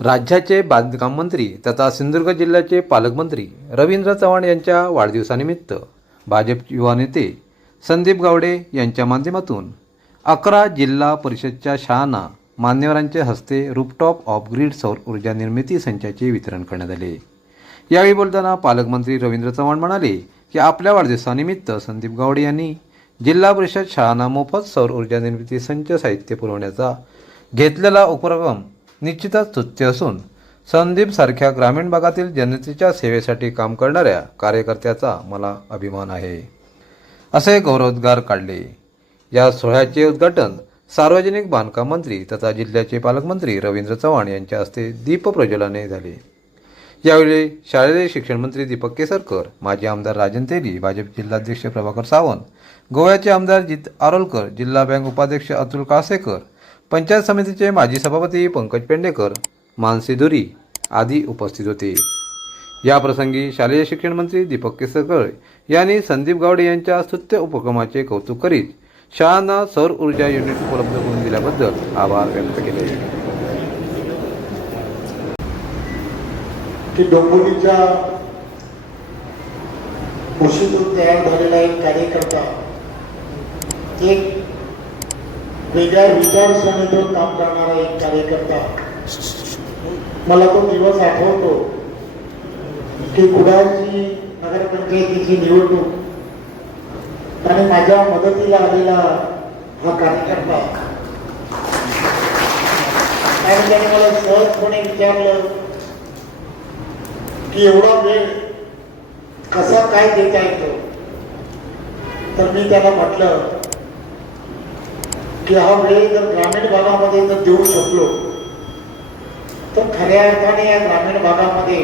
राज्याचे बांधकाम मंत्री तथा सिंधुदुर्ग जिल्ह्याचे पालकमंत्री रवींद्र चव्हाण यांच्या वाढदिवसानिमित्त भाजप युवा नेते संदीप गावडे यांच्या माध्यमातून अकरा जिल्हा परिषदच्या शाळांना मान्यवरांच्या हस्ते रूपटॉप ऑफ ग्रीड सौर ऊर्जा निर्मिती संचाचे वितरण करण्यात आले. यावेळी बोलताना पालकमंत्री रवींद्र चव्हाण म्हणाले की आपल्या वाढदिवसानिमित्त संदीप गावडे यांनी जिल्हा परिषद शाळांना मोफत सौर ऊर्जा निर्मिती संच साहित्य पुरवण्याचा घेतलेला उपक्रम निश्चितच स्तुत्य असून संदीपसारख्या ग्रामीण भागातील जनतेच्या सेवेसाठी काम करणाऱ्या कार्यकर्त्याचा मला अभिमान आहे. असे गौरवोद्गार काढले. या सोहळ्याचे उद्घाटन सार्वजनिक बांधकाम मंत्री तथा जिल्ह्याचे पालकमंत्री रवींद्र चव्हाण यांच्या हस्ते दीपप्रज्वलने झाले. यावेळी शालेय शिक्षण मंत्री दीपक केसरकर माजी आमदार राजन तेली भाजप जिल्हाध्यक्ष प्रभाकर सावंत गोव्याचे आमदार जित आरोलकर जिल्हा बँक उपाध्यक्ष अतुल काळसेकर पंचायत समितीचे माजी सभापती पंकज पेंडेकर मानसी दुरी आदी उपस्थित होते. या प्रसंगी शालेय शिक्षण मंत्री दीपक केसरकर यांनी संदीप गावडे यांच्या स्तुत्य उपक्रमाचे कौतुक करीत शाळांना सौर ऊर्जा युनिट उपलब्ध करून दिल्याबद्दल आभार व्यक्त केले. की डोंबिवलीच्या तयार झालेला एक कार्यकर्ता एक वेगळ्या विचारसरणीतून काम करणारा एक कार्यकर्ता. मला तो दिवस आठवतो की कुडाळची नगरपंचायतीची निवडणूक आणि माझ्या मदतीला आलेला हा कार्यकर्ता. आणि त्याने मला सहजपणे विचारलं की एवढा वेळ कसा काय देता येतो? तर मी त्याला म्हटलं की हा वेळ जर ग्रामीण भागामध्ये जर देऊ शकलो तर खऱ्या अर्थाने या ग्रामीण भागामध्ये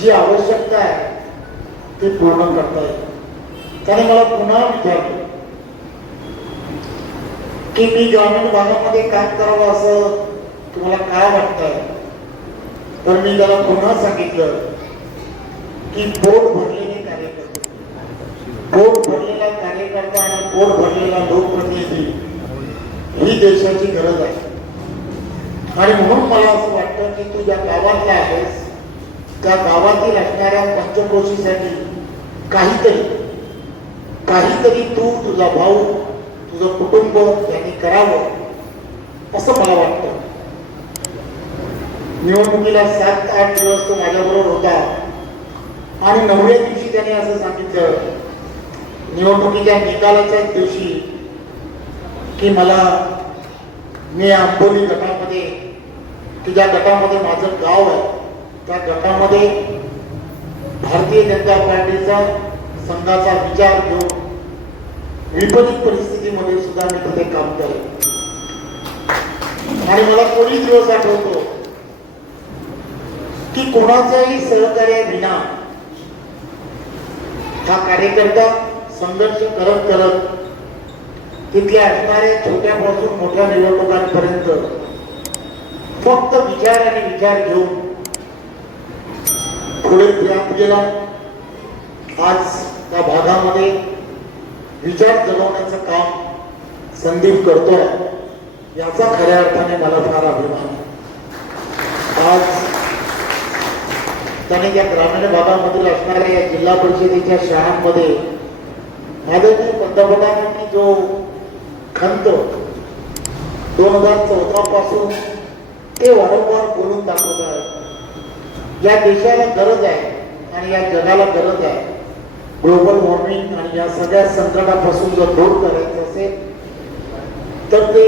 जी आवश्यकता आहे ती पूर्ण करता येईल. त्याने मला पुन्हा विचारलं की मी ग्रामीण भागामध्ये काम करावं असं तुम्हाला काय वाटतंय? तर मी त्याला पुन्हा सांगितलं की पोट भरलेले कार्यकर्ते पोट भरलेला कार्यकर्ता आणि पोट भरलेला लोकप्रतिनिधी ही देशाची गरज आहे. आणि म्हणून मला असं वाटतं की तू ज्या गावातला आहेस त्या गावातील असणाऱ्या पंचक्रोशीसाठी काहीतरी काहीतरी तू तुझा भाऊ तुझं कुटुंब यांनी करावं असं मला वाटतं. निवडणुकीला सात आठ दिवस तो माझ्याबरोबर होता. आणि नवव्या दिवशी त्याने असं सांगितलं निवडणुकीच्या निकालाच्याच दिवशी की मला मी आंबोली गटामध्ये की ज्या गटामध्ये माझं गाव आहे त्या गटामध्ये भारतीय जनता पार्टीचा संघाचा विचार घेऊन विपरीत परिस्थितीमध्ये सुद्धा मी तिथे काम केलं आणि मला कोणी दिवस आठवतो की कोणाचाही सहकार्य विना हा कार्यकर्ता संघर्ष करत करत तिथले असणारे छोट्यापासून मोठ्या निवडणुकांपर्यंत फक्त विचार आणि विचार घेऊन पुढे जात गेला आज त्या भागामध्ये विचार जगवण्याचं काम संदीप करतोय याचा खऱ्या अर्थाने मला फार अभिमान आहे. आज त्याने या ग्रामीण भागामधील असणाऱ्या या जिल्हा परिषदेच्या शाळांमध्ये आदरणीय पंतप्रधानांनी जो खंत दोन हजार चौदा पासून ते वारंवार बोलून दाखवत आहे. या देशाला गरज आहे आणि या जगाला गरज आहे. ग्लोबल वॉर्मिंग आणि या सगळ्या संकटापासून जर दूर करायचं असेल तर ते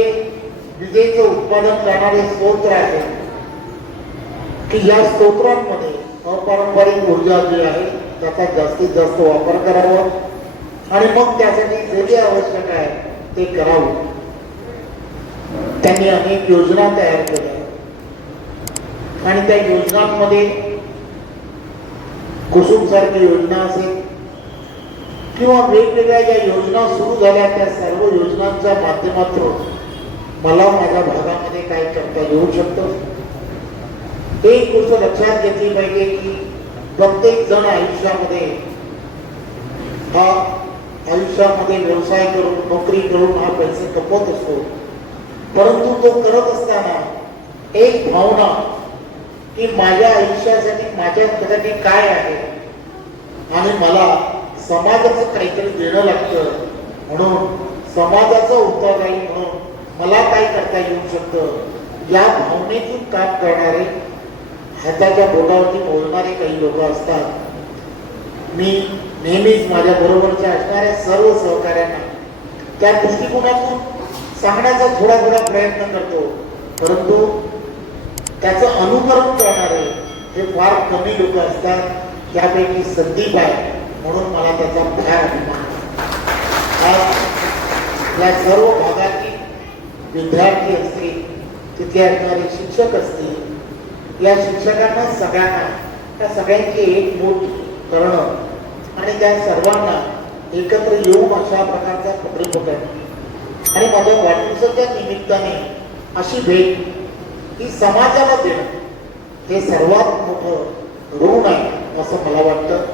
विजेचं उत्पादन करणारे स्रोत आहे. की या स्तोत्रांमध्ये अपारंपरिक ऊर्जा जी आहे त्याचा जास्तीत जास्त वापर करावा. आणि मग त्यासाठी जे जे आवश्यक आहे ते करावं. त्यांनी अनेक योजना तयार केल्या. आणि त्या योजनांमध्ये कुसुम सारखी योजना असेल किंवा वेगवेगळ्या ज्या योजना सुरू झाल्या त्या सर्व योजनांच्या माध्यमातून मला माझ्या भागामध्ये काय करता येऊ शकतं. एक गोष्ट लक्षात घेतली पाहिजे की प्रत्येक जण आयुष्यामध्ये हा आयुष्यामध्ये व्यवसाय करून नोकरी करून हा पैसे कमवत असतो. परंतु तो करत असताना एक भावना की माझ्या आयुष्यासाठी माझ्यासाठी काय आहे? आणि मला समाजाचं काहीतरी देणं लागतं. म्हणून समाजाचं उत्तरदायी म्हणून मला काय करता येऊ शकतं? या भावनेतून काम करणारे हाताच्या बोटावरती बोलणारे काही लोक असतात. मी नेहमीच माझ्या बरोबरच्या असणाऱ्या सर्व सहकाऱ्यांना त्या दृष्टिकोनातून सांगण्याचा थोडा थोडा प्रयत्न करतो. परंतु त्याचं अनुकरण करणारे हे फार कमी लोक असतात त्यापैकी संदीप आहे म्हणून मला त्याचा फार अभिमान या सर्व भागातील विद्यार्थी असतील तिथे असणारे शिक्षक असतील या शिक्षकांना सगळ्यांना त्या सगळ्यांची एक मोठी करणं आणि त्या सर्वांना एकत्र येऊन अशा प्रकारचा पत्रक करणं. आणि माझ्या वाढदिवसाच्या निमित्ताने अशी भेट ही समाजाला देणं हे सर्वात मोठं ऋण आहे असं मला वाटतं.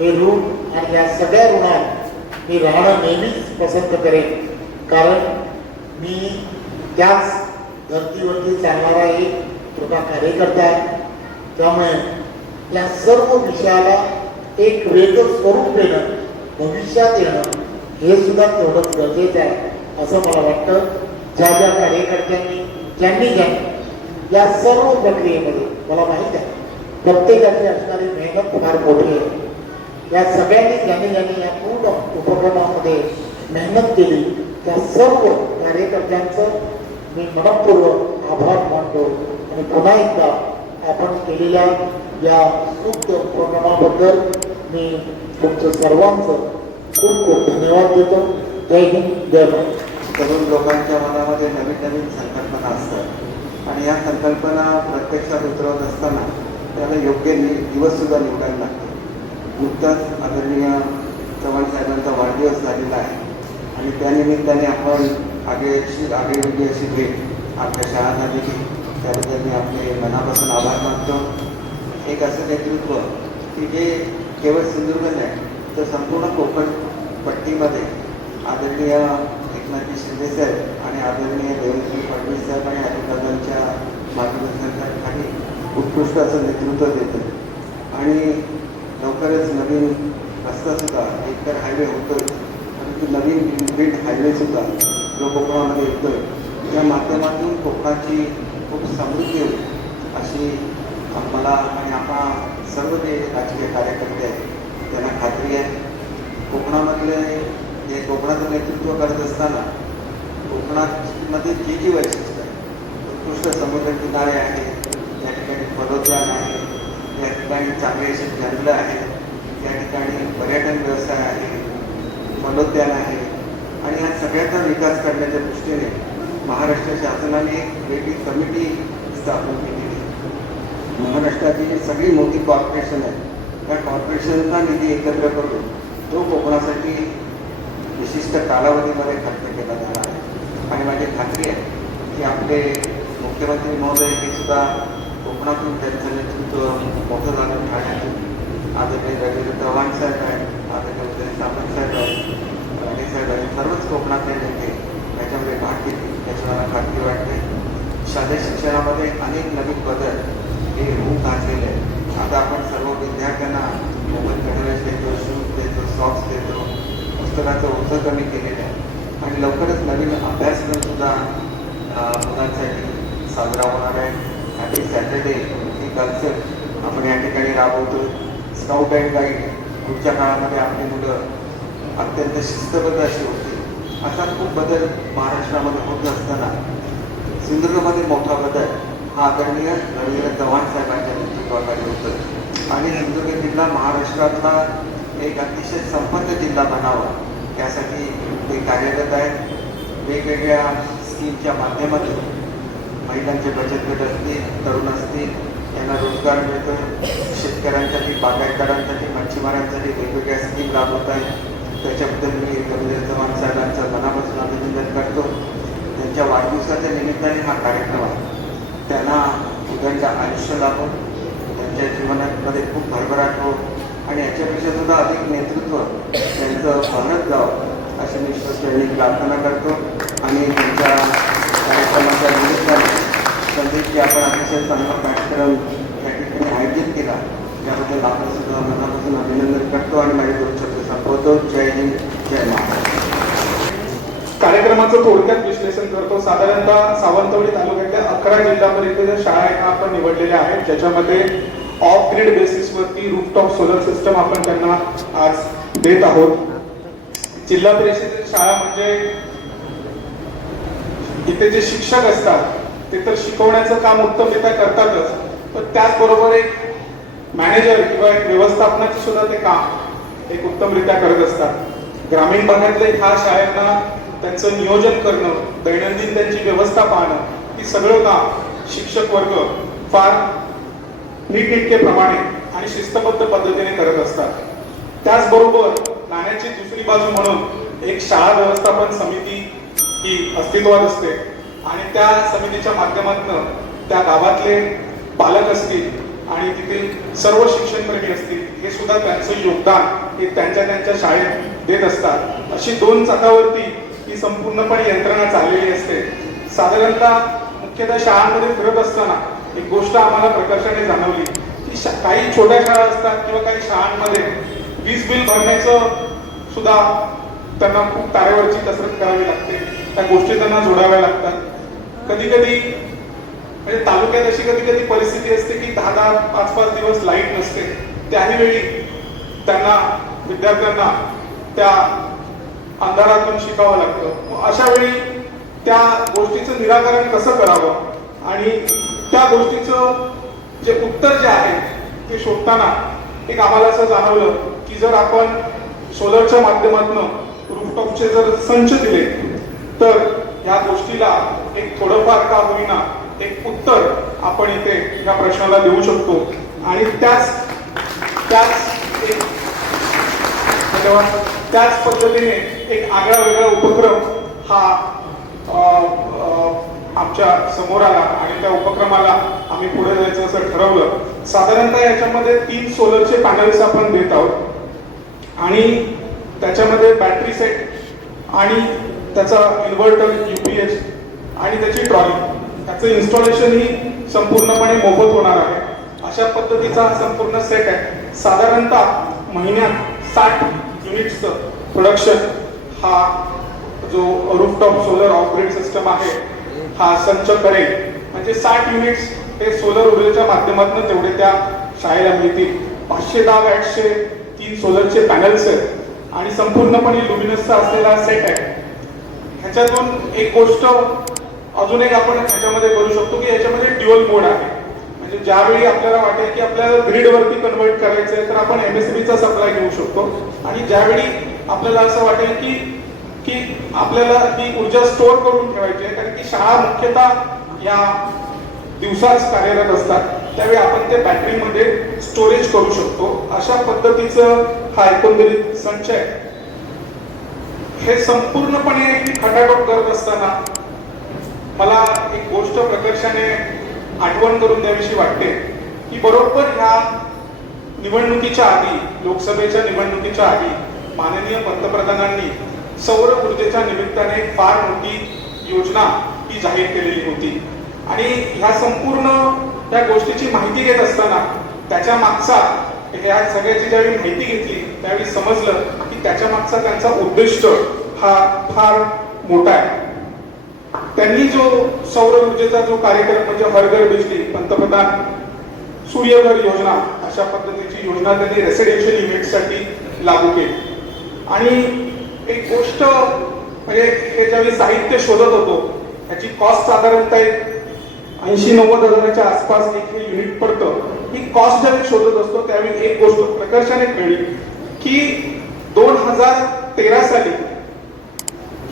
हे ऋण आणि या सगळ्या ऋणात मी राहणं नेहमीच पसंत करेन. कारण मी त्याच धर्तीवरती चालणारा एक छोटा कार्यकर्ता. आहे त्यामुळे या सर्व विषयाला एक वेगळं स्वरूप देणं भविष्यात येणं हे सुद्धा तेवढंच गरजेचं आहे असं मला वाटतं. ज्या ज्या कार्यकर्त्यांनी ज्यांनी ज्यांनी या सर्व प्रक्रियेमध्ये मला माहीत आहे प्रत्येकाची असणारी मेहनत फार मोठी आहे. या सगळ्यांनी ज्यांनी ज्यांनी या पूर्ण उपक्रमामध्ये मेहनत केली त्या सर्व कार्यकर्त्यांचं मी मनपूर्वक आभार मानतो. आणि पुन्हा एकदा आपण केलेल्या या सूक्त प्रोग्रामाबद्दल मी तुमचं सर्वांचं खूप खूप धन्यवाद देतो. जय हिंद जय भारत. तरुण लोकांच्या मनामध्ये नवीन नवीन संकल्पना असतात. आणि या संकल्पना प्रत्यक्षात उतरवत असताना त्याला योग्य नि दिवससुद्धा निवडायला लागतो नुकताच आदरणीय चव्हाण साहेबांचा वाढदिवस झालेला आहे. आणि त्यानिमित्ताने आपण आगेची आगेवेगळी अशी भेट आपल्या शाळांना दिली त्याबद्दल मी आपले मनापासून आभार मानतो. एक असं नेतृत्व की जे केवळ सिंधुदुर्ग नाही तर संपूर्ण कोकण पट्टीमध्ये आदरणीय एकनाथजी शिंदे साहेब आणि आदरणीय देवेंद्र फडणवीस साहेब आणि अजितदादांच्या मार्गदर्शनाखाली उत्कृष्ट असं नेतृत्व देतं आणि लवकरच नवीन रस्तासुद्धा एकतर हायवे होतोय परंतु नवीन ग्रीनफील्ड हायवेसुद्धा जो कोकणामध्ये येतोय त्या माध्यमातून कोकणाची खूप समृद्धी होईल अशी मला आणि आपण सर्व जे राजकीय कार्यकर्ते आहेत त्यांना खात्री आहे. कोकणामधले जे कोकणाचं नेतृत्व करत असताना कोकणामध्ये जी जी वैशिष्ट्य आहे उत्कृष्ट समुद्र किनारे आहेत या ठिकाणी फलोद्यान आहे या ठिकाणी चांगले असे जंगलं आहेत या ठिकाणी पर्यटन व्यवसाय आहे फलोद्यान आहे. आणि या सगळ्याचा विकास करण्याच्या दृष्टीने महाराष्ट्र शासनाने एक वेगळी कमिटी स्थापन केली. महाराष्ट्रातील सगळी मोठी कॉर्पोरेशन आहे त्या कॉर्पोरेशनचा निधी एकत्र करून तो कोकणासाठी विशिष्ट कालावधीमध्ये खर्च केला जाणार आहे. आणि माझी खात्री आहे की आपले मुख्यमंत्री महोदय हे सुद्धा कोकणातून त्यांचं नेतृत्व मोठं झालं ठाण्यातून. आदरणीय रवींद्र चव्हाण साहेब आहेत आदरणीय उदय सामंत साहेब आहेत राणे साहेब आहेत सर्वच कोकणातले नेते त्याच्यामध्ये भाग घेतील. त्याची मला खात्री वाटते शालेय शिक्षणामध्ये अनेक नवीन बदल हे होऊन गाजलेलं आहे आता आपण सर्व विद्यार्थ्यांना मोबाईल कन्व्हेन्स देतो शूज देतो सॉक्स देतो पुस्तकाचं ओझं कमी केलेलं आहे. आणि लवकरच नवीन अभ्यासक्रम सुद्धा मुलांसाठी साजरा होणार आहे. आणि सॅटर्डे ही कल्चर आपण या ठिकाणी राबवतो. स्काउट अँड गाईड पुढच्या काळामध्ये आपली मुलं अत्यंत शिस्तबद्ध अशी होती असा खूप बदल महाराष्ट्रामध्ये होत असताना. सिंधुदुर्गमध्ये मोठा बदल. हा आदरणीय रवींद्र चव्हाण साहेबांच्या नेतृत्वाखाली होतं आणि सिंधुदुर्ग जिल्हा महाराष्ट्रातला एक अतिशय संपन्न जिल्हा बनावा त्यासाठी ते कार्यरत आहेत. वेगवेगळ्या स्कीमच्या माध्यमातून महिलांचे बचत गट असतील तरुण असतील यांना रोजगार मिळतो शेतकऱ्यांसाठी बागायतदारांसाठी मच्छीमारांसाठी वेगवेगळ्या स्कीम राबवत आहेत. त्याच्याबद्दल मी रवींद्र चव्हाण साहेबांचं मनापासून अभिनंदन करतो. त्यांच्या वाढदिवसाच्या निमित्ताने हा कार्यक्रम आहे. त्यांना त्यांच्या आयुष्य लाभो त्यांच्या जीवनामध्ये खूप भरभराट हो आणि याच्यापेक्षा सुद्धा अधिक नेतृत्व त्यांचं वाहत जावं अशी मी श्रोत्यांनी प्रार्थना करतो. आणि त्यांच्या कार्यक्रमाच्या निमित्ताने संदेश आपण अतिशय चांगला कार्यक्रम या ठिकाणी आयोजित केला. याबद्दल आपण सुद्धा मनापासून अभिनंदन करतो आणि माझे दोन शब्द संपवतो. जय हिंद जय महाराष्ट्र. कार्यक्रमाचं थोडक्यात विश्लेषण करतो. साधारणतः सावंतवाडी तालुक्यातल्या अकरा जिल्हा परिषद शाळा आहेत आपण निवडलेल्या आहेत. ज्याच्यामध्ये ऑफ ग्रीड बेसिसवरती रूफटॉप सोलर सिस्टम आपण त्यांना आज देत आहोत. जिल्हा परिषदेच्या शाळा म्हणजे इथे जे शिक्षक असतात ते तर शिकवण्याचं काम उत्तमरित्या करतातच. पण त्याचबरोबर एक मॅनेजर किंवा एक व्यवस्थापनाचे सुद्धा ते काम एक उत्तमरित्या करत असतात. ग्रामीण भागातल्या ह्या शाळांना त्यांचं नियोजन करणं दैनंदिन त्यांची व्यवस्था पाहणं की सगळं काम शिक्षक वर्ग फार नीटनेटकेप्रमाणे आणि शिस्तबद्ध पद्धतीने करत असतात. त्याचबरोबर नाण्याची दुसरी बाजू म्हणून एक शाळा व्यवस्थापन समिती ही अस्तित्वात असते आणि त्या समितीच्या माध्यमातून त्या गावातले पालक असतील आणि तिथे सर्व शिक्षणप्रेमी असतील हे सुद्धा त्यांचं योगदान हे त्यांच्या त्यांच्या शाळेत देत असतात. अशी दोन चाकावरती ही संपूर्णपणे यंत्रणा चाललेली असते. साधारणतः मुख्यतः शाळांमध्ये फिरत असताना एक गोष्ट आम्हाला प्रकर्षाने जाणवली. की काही छोट्या शाळा असतात किंवा काही शाळांमध्ये वीज बिल भरण्याचं सुद्धा त्यांना खूप तारेवरची कसरत करावी लागते. त्या गोष्टी त्यांना जोडाव्या लागतात. कधी कधी म्हणजे तालुक्यात अशी कधी कधी परिस्थिती असते की दहा दहा पाच पाच दिवस लाइट नसते. त्याही वेळी त्यांना विद्यार्थ्यांना त्या अंधारातून शिकावं लागतं. अशा वेळी त्या गोष्टीचं निराकरण कसं करावं? आणि त्या गोष्टीचं जे उत्तर जे आहे ते शोधताना एक आम्हाला असं जाणवलं की जर आपण सोलरच्या माध्यमातून रूफटॉपचे जर संच दिले तर ह्या गोष्टीला एक थोडंफार का होईना एक उत्तर आपण इथे या प्रश्नाला देऊ शकतो. आणि त्याच त्याच एक धन्यवाद. त्याच पद्धतीने एक आगळा वेगळा उपक्रम हा आमच्यासमोर आला आणि त्या उपक्रमाला आम्ही पुढे जायचं असं ठरवलं. साधारणतः याच्यामध्ये तीन सोलरचे पॅनल्स आपण देत आहोत. आणि त्याच्यामध्ये बॅटरी सेट आणि त्याचा इन्व्हर्टर युपीएच आणि त्याची ट्रॉली त्याचं इन्स्टॉलेशन ही संपूर्णपणे मोफत होणार आहे. अशा पद्धतीचा हा संपूर्ण सेट आहे. साधारणतः महिन्यात साठ युनिट्सचं प्रोडक्शन हा जो रूफटॉप सोलर ऑपरेट सिस्टम आहे हा संच करेल. म्हणजे साठ युनिट्स हे सोलर ऊर्जेच्या माध्यमातून तेवढे त्या शाळेला मिळतील. पाचशे दहा वॅटचे तीन सोलरचे पॅनल्स आहेत. आणि संपूर्णपणे लुमिनसचा असलेला सेट आहे. ह्याच्यातून एक गोष्ट अजून एक आपण ह्याच्यामध्ये करू शकतो की ह्याच्यामध्ये ड्युअल मोड आहे. म्हणजे ज्यावेळी आपल्याला वाटेल की आपल्याला ग्रीड वरती कन्वर्ट करायचं आहे तर आपण एमएसबीचा सप्लाय घेऊ शकतो. आणि ज्यावेळी आपल्याला असं वाटेल की की आपल्याला ती ऊर्जा स्टोअर करून ठेवायची आहे. कारण की शाळा मुख्यतः या दिवसाच कार्यरत असतात. त्यावेळी आपण ते बॅटरीमध्ये स्टोरेज करू शकतो. अशा पद्धतीचं हा एकंदरीत संच आहे. हे संपूर्णपणे खटाटोप करत असताना मला एक गोष्ट प्रकर्षाने आठवण करून द्यावीशी वाटते. की बरोबर ह्या निवडणुकीच्या आधी लोकसभेच्या निवडणुकीच्या आधी माननीय पंतप्रधानांनी सौर ऊर्जेच्या निमित्ताने फार मोठी योजना ही जाहीर केलेली होती. आणि ह्या संपूर्ण त्या गोष्टीची माहिती घेत असताना त्याच्या मागचा ह्या सगळ्याची ज्यावेळी माहिती घेतली त्यावेळी समजलं की त्याच्या मागचा त्यांचा उद्दिष्ट हा फार मोठा आहे. त्यांनी जो सौर ऊर्जेचा जो कार्यक्रम म्हणजे हरघर बिजली पंतप्रधान सूर्यघर योजना अशा पद्धतीची योजना त्यांनी रेसिडेन्शियल युनिटसाठी लागू केली. आणि एक गोष्ट म्हणजे हे ज्यावेळी साहित्य शोधत होतो त्याची कॉस्ट साधारणतः ऐंशी नव्वद हजाराच्या आसपास एक हे युनिट पडतं. ही कॉस्ट ज्यावेळी शोधत असतो त्यावेळी एक गोष्ट प्रकर्षाने कळली की दोन हजार तेरा साली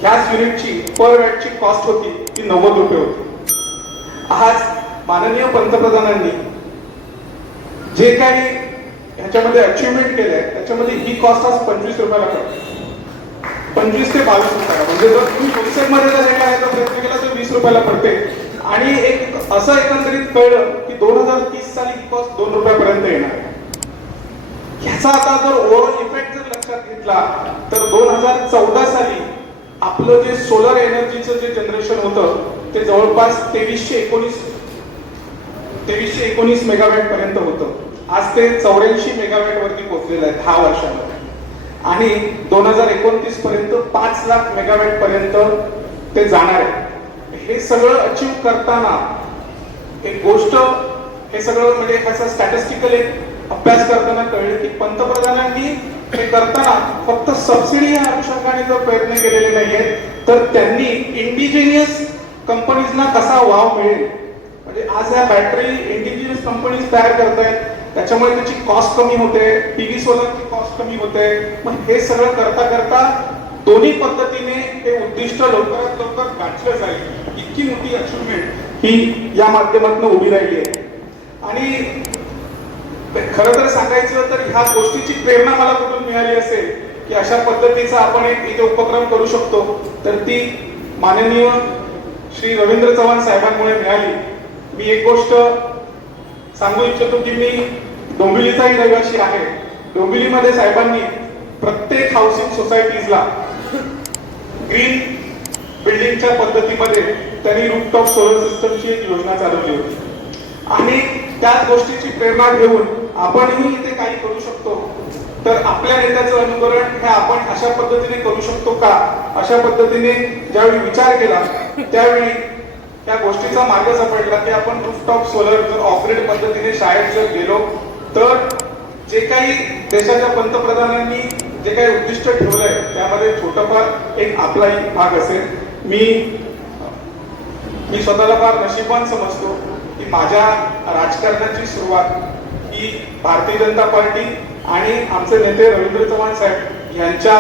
ह्याच युनिटची पर वॅटची कॉस्ट होती ती नव्वद रुपये होती. आज माननीय पंतप्रधानांनी जे काही ह्याच्यामध्ये अचिव्हमेंट केलंय त्याच्यामध्ये ही कॉस्ट आज पंचवीस रुपयाला पडते पंचवीस ते बावीस रुपयाला. म्हणजे जर तुम्ही चोवीसमध्ये जर हे आहे तर प्रयत्न केला तर वीस रुपयाला पडते. आणि एक असं एकंदरीत कळलं की दोन हजार तीस साली ही कॉस्ट दोन रुपयापर्यंत येणार आहे. ह्याचा आता जर ओव्हरऑल इफेक्ट जर लक्षात घेतला तर दोन हजार चौदा साली आपलं जे सोलर एनर्जीचं जे जनरेशन होतं ते जवळपास तेवीसशे एकोणीस तेवीसशे एकोणीस मेगावॅट पर्यंत होतं. आज ते चौऱ्याऐंशी मेगावॅट वरती पोहोचलेलं आहे दहा वर्षामध्ये. आणि दोन हजार एकोणतीस पर्यंत पाच लाख मेगावॅट पर्यंत ते जाणार आहे. हे सगळं अचीव करताना एक गोष्ट हे सगळं म्हणजे ह्याचा स्टॅटिस्टिकल एक अभ्यास करताना कळलं की पंतप्रधानांनी हे करताना फक्त सबसिडी या अनुषंगाने जर प्रयत्न केलेले नाहीये तर त्यांनी इंडिजिनियस कंपनीजना कसा वाव मिळेल? म्हणजे आज ह्या बॅटरी इंडिजिनियस कंपनीज तयार करतायत त्याच्यामुळे त्याची कॉस्ट कमी होते टीव्ही सोलरची कॉस्ट कमी होते मग हे सगळं करता करता दोन्ही पद्धतीने हे उद्दिष्ट लवकरात लवकर गाठलं जाईल. इतकी मोठी अचिव्हमेंट ही या माध्यमातून उभी राहिली आहे. आणि खरं तर सांगायचं तर ह्या गोष्टीची प्रेरणा मला कुठून मिळाली असेल की अशा पद्धतीचा आपण एक इथे उपक्रम करू शकतो तर ती माननीय श्री रवींद्र चव्हाण साहेबांमुळे मिळाली. मी एक गोष्ट सांगू इच्छितो की मी डोंबिवलीचाही रहिवासी आहे. डोंबिवलीमध्ये साहेबांनी प्रत्येक हाऊसिंग सोसायटीजला ग्रीन बिल्डिंगच्या पद्धतीमध्ये त्यांनी रूपटॉप सोलर सिस्टमची एक योजना चालवली होती. आणि त्याच गोष्टीची प्रेरणा घेऊन आपणही इथे काही करू शकतो. तर आपल्या नेत्याचं अनुकरण हे आपण अशा पद्धतीने करू शकतो का? अशा पद्धतीने ज्यावेळी विचार केला त्यावेळी त्या गोष्टीचा मार्ग सापडला की आपण रूफटॉप सोलर जर ऑपरेट पद्धतीने शाळेत जर गेलो तर जे काही देशाच्या पंतप्रधानांनी जे काही उद्दिष्ट ठेवलंय त्यामध्ये छोटंफार एक आपलाही भाग असेल. मी मी स्वतःला फार नशीबवान समजतो की माझ्या राजकारणाची सुरुवात ही भारतीय जनता पार्टी आणि आमचे नेते रवींद्र चव्हाण साहेब यांच्या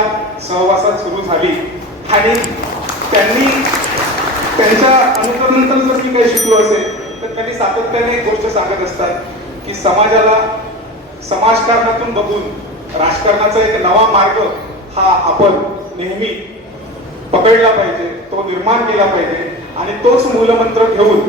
सहवासात सुरू झाली. आणि त्यांनी त्यांच्या अनुकरणानंतर जर मी काही शिकलो असेल तर त्यांनी सातत्याने एक गोष्ट सांगत असतात की समाजाला समाजकारणातून बघून राजकारणाचा एक नवा मार्ग हा आपण नेहमी पकडला पाहिजे तो निर्माण केला पाहिजे आणि तोच मूलमंत्र घेऊन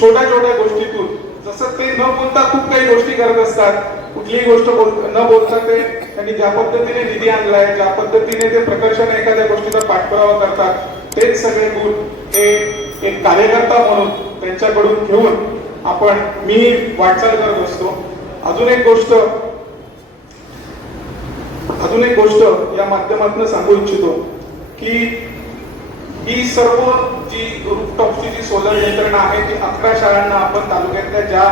छोट्या छोट्या गोष्टीतून जसं ते न बोलता खूप काही गोष्टी करत असतात कुठलीही गोष्ट बोल- न बोलता ते त्यांनी ज्या पद्धतीने निधी आणलाय ज्या पद्धतीने ते प्रकर्षाने एखाद्या गोष्टीचा पाठपुरावा करतात तेच सगळे गुण हे एक कार्यकर्ता म्हणून त्यांच्याकडून घेऊन आपण मी वाटचाल करत असतो. अजून एक गोष्ट अजून एक गोष्ट या माध्यमातून सांगू इच्छितो की ही सर्व जी रूफटॉपची जी सोलर यंत्रणा आहे ती अकरा शाळांना आपण तालुक्यातल्या ज्या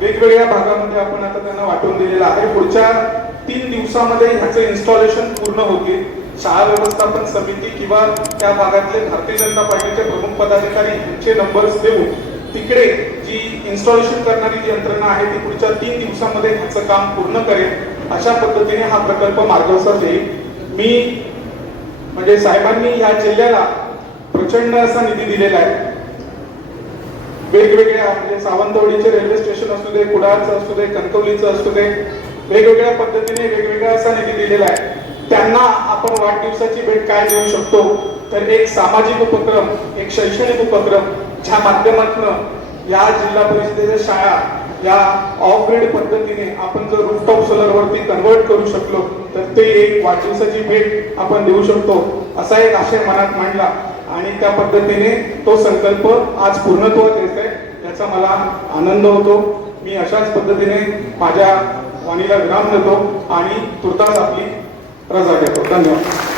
वेगवेगळ्या भागामध्ये आपण आता त्यांना वाटून दिलेलं आहे पुढच्या तीन दिवसामध्ये ह्याचं इन्स्टॉलेशन पूर्ण होतील. शाळा व्यवस्थापन समिती किंवा त्या भागातले भारतीय जनता पार्टीचे प्रमुख पदाधिकारी यांचे नंबर्स देऊन तिकडे जी इन्स्टॉलेशन करणारी जी यंत्रणा आहे ती पुढच्या तीन दिवसामध्ये ह्याचं काम पूर्ण करेल अशा पद्धतीने हा प्रकल्प मार्गस्थ येईल मी म्हणजे साहेबांनी या जिल्ह्याला प्रचंड असा निधी दिलेला आहे. वेगवेगळ्या म्हणजे सावंतवाडीचे रेल्वे स्टेशन असू दे कुडाळचं असू दे कणकवलीचं असू दे वेगवेगळ्या पद्धतीने वेगवेगळा असा निधी दिलेला आहे. त्यांना आपण वाढदिवसाची भेट काय देऊ शकतो? तर एक सामाजिक उपक्रम एक शैक्षणिक उपक्रम ज्या माध्यमातून या जिल्हा परिषदेच्या शाळा या ऑफ ग्रीड पद्धतीने आपण जर रूफटॉप सोलर वरती कन्वर्ट करू शकलो तर ते एक वाढदिवसाची भेट आपण देऊ शकतो असा एक आशय मनात मांडला. आणि त्या पद्धतीने तो संकल्प आज पूर्णत्वात येत आहे याचा मला आनंद होतो. मी अशाच पद्धतीने माझ्या वाणीला विराम देतो आणि तुर्तास आपली रजा देतो. धन्यवाद.